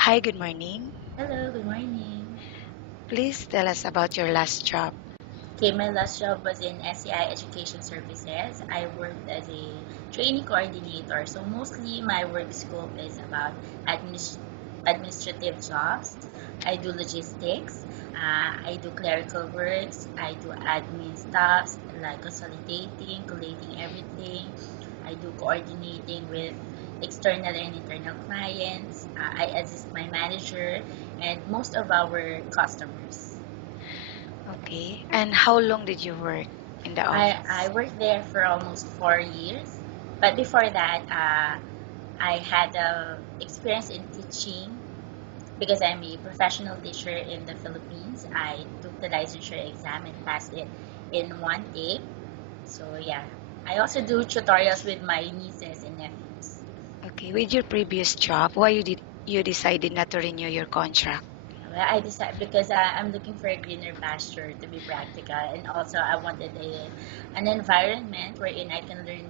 Hi, good morning. Hello, good morning. Please tell us about your last job. Okay, my last job was in SCI Education Services. I worked as a training coordinator. So mostly my work scope is about administrative jobs. I do logistics. I do clerical works. I do admin stuff like consolidating, collating everything. I do coordinating with external and internal clients. I assist my manager and most of our customers. Okay. And how long did you work in the I office? worked there for almost 4 years. But before that, I had experience in teaching because I'm a professional teacher in the Philippines. I took the licensure exam and passed it in one take. So yeah, I also do tutorials with my nieces and nephews. Okay. With your previous job, why you decided not to renew your contract? Well, I decided because I'm looking for a greener pasture to be practical, and also I wanted an environment wherein I can learn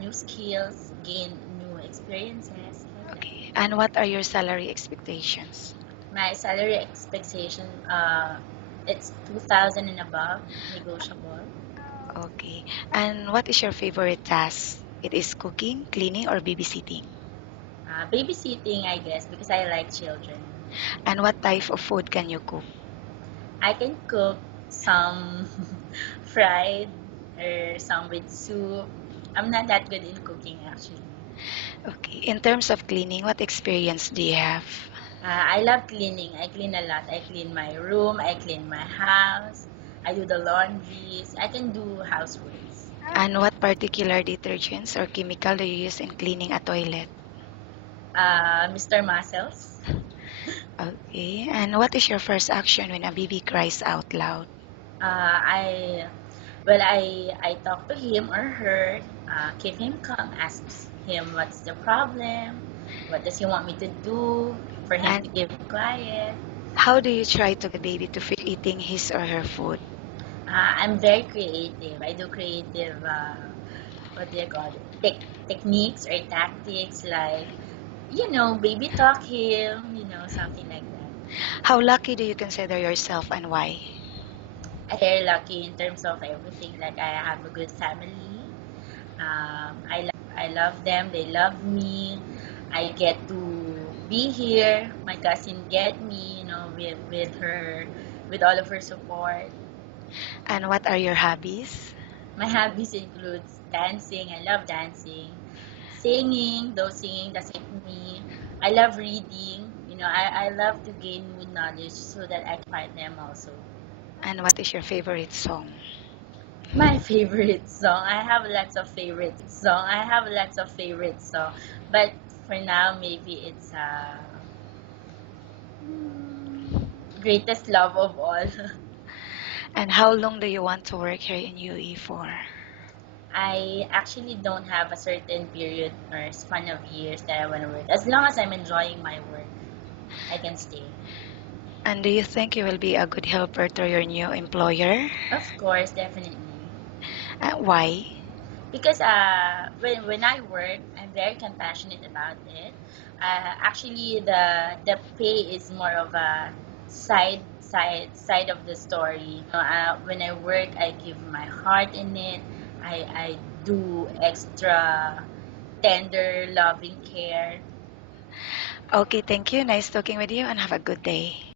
new skills, gain new experiences like that. Okay. And what are your salary expectations? My salary expectation, it's 2,000 and above, negotiable. Okay. And what is your favorite task? It is cooking, cleaning, or babysitting? Babysitting, I guess, because I like children. And what type of food can you cook? I can cook some fried or some with soup. I'm not that good in cooking actually. Okay. In terms of cleaning, what experience do you have? I love cleaning. I clean a lot. I clean my room. I clean my house. I do the laundries. I can do houseworks. And what particular detergents or chemical do you use in cleaning a toilet? Mr. Muscles. Okay. And what is your first action when a baby cries out loud? I well, I talk to him or her, keep him calm, ask him what's the problem, what does he want me to do for him And to keep quiet. how do you try to get baby to finish eating his or her food? I'm very creative. I do creative, what do you call it? Techniques or tactics like, baby talk him, something like that. How lucky do you consider yourself and why? I'm very lucky in terms of everything. Like I have a good family. I love them. They love me. I get to be here. My cousin get me, with all of her support. And what are your hobbies? My hobbies includes dancing. I love dancing. Singing, though singing doesn't me. I love reading. I love to gain new knowledge so that I can impart them also. And what is your favorite song? My favorite song. I have lots of favorite song. But for now, maybe it's greatest love of all. And how long do you want to work here in UE for? I actually don't have a certain period or span of years that I want to work. As long as I'm enjoying my work, I can stay. And do you think you will be a good helper to your new employer? Of course, definitely. Why? Because when I work, I'm very compassionate about it. Actually, the pay is more of a side of the story. When I work, I give my heart in it. I do extra tender, loving care. Okay, thank you. Nice talking with you and have a good day.